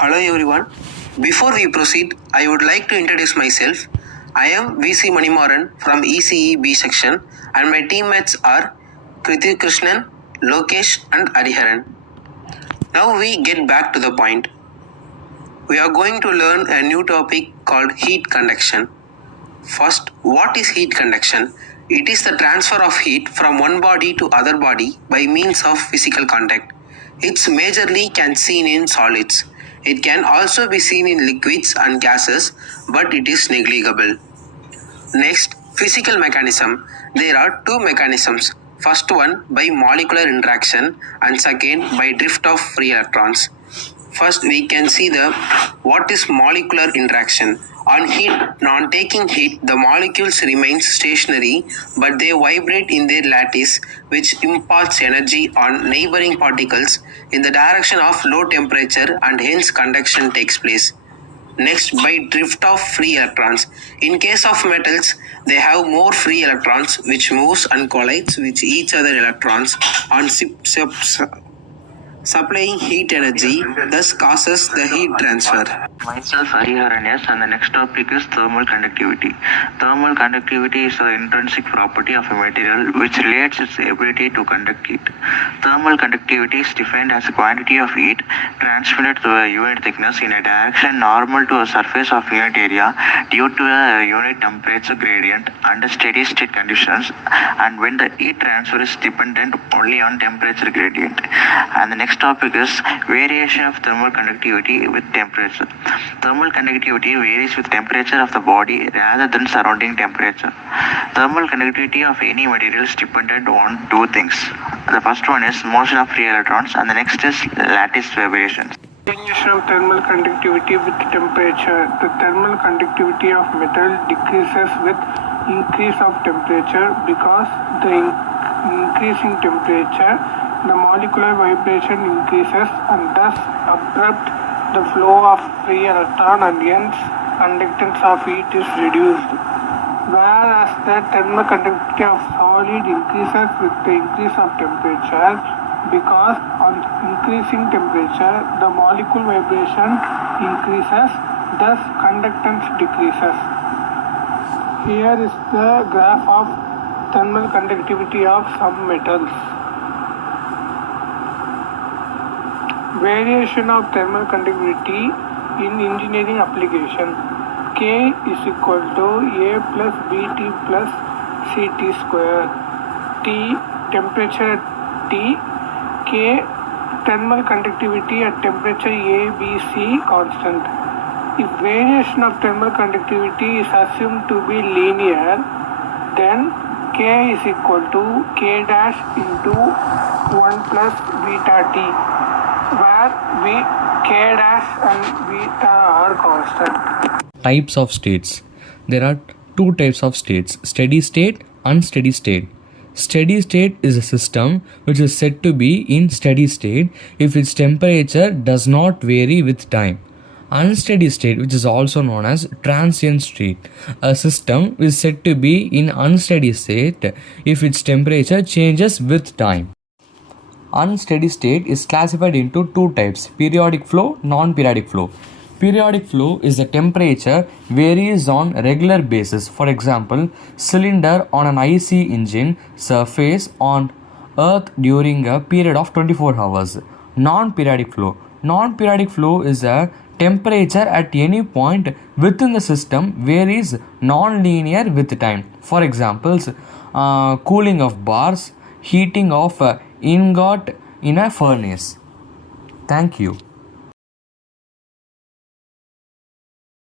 Hello everyone. Before we proceed, I would like to introduce myself. I am VC Manimaran from ECE B section and my teammates are Kriti Krishnan, Lokesh and Hariharan. Now we get back to the point. We are going to learn a new topic called heat conduction. First, what is heat conduction? It is the transfer of heat from one body to other body by means of physical contact. It's majorly can seen in solids. It can also be seen in liquids and gases, but it is negligible. Next, physical mechanism. There are two mechanisms. First one by molecular interaction and second by drift of free electrons. First, we can see what is molecular interaction. On taking heat, the molecules remain stationary, but they vibrate in their lattice, which imparts energy on neighboring particles in the direction of low temperature, and hence conduction takes place. Next, by drift of free electrons. In case of metals, they have more free electrons, which moves and collides with each other electrons on supplying heat energy, thus causes the heat transfer. Myself Hariharan, and the next topic is thermal conductivity. Thermal conductivity is an intrinsic property of a material which relates its ability to conduct heat. Thermal conductivity is defined as a quantity of heat transmitted through a unit thickness in a direction normal to a surface of unit area due to a unit temperature gradient under steady state conditions, and when the heat transfer is dependent only on temperature gradient. And the next topic is variation of thermal conductivity with temperature. Thermal conductivity varies with temperature of the body rather than surrounding temperature. Thermal conductivity of any material is dependent on two things. The first one is motion of free electrons and the next is lattice vibrations. Variation of thermal conductivity with temperature. The thermal conductivity of metal decreases with increase of temperature because the increasing temperature, the molecular vibration increases and thus abrupt the flow of free electron and hence conductance of heat is reduced. Whereas the thermal conductivity of solid increases with the increase of temperature because on increasing temperature the molecule vibration increases, thus conductance decreases. Here is the graph of thermal conductivity of some metals. Variation of thermal conductivity in engineering application. K is equal to A plus Bt plus Ct square. T, temperature at T. K, thermal conductivity at temperature A, B, C constant. If variation of thermal conductivity is assumed to be linear, then K is equal to K dash into 1 plus beta T, where K dash and beta are constant. Types of states. There are two types of states: steady state, unsteady state. Steady state is a system which is said to be in steady state if its temperature does not vary with time. Unsteady state, which is also known as transient state, a system is said to be in unsteady state if its temperature changes with time. Unsteady state is classified into two types: periodic flow, non-periodic flow. Periodic flow is the temperature varies on regular basis. For example, cylinder on an IC engine surface on earth during a period of 24 hours. Non-periodic flow. Non-periodic flow is a temperature at any point within the system varies non-linear with time. For examples, cooling of bars, heating of ingot in a furnace. Thank you.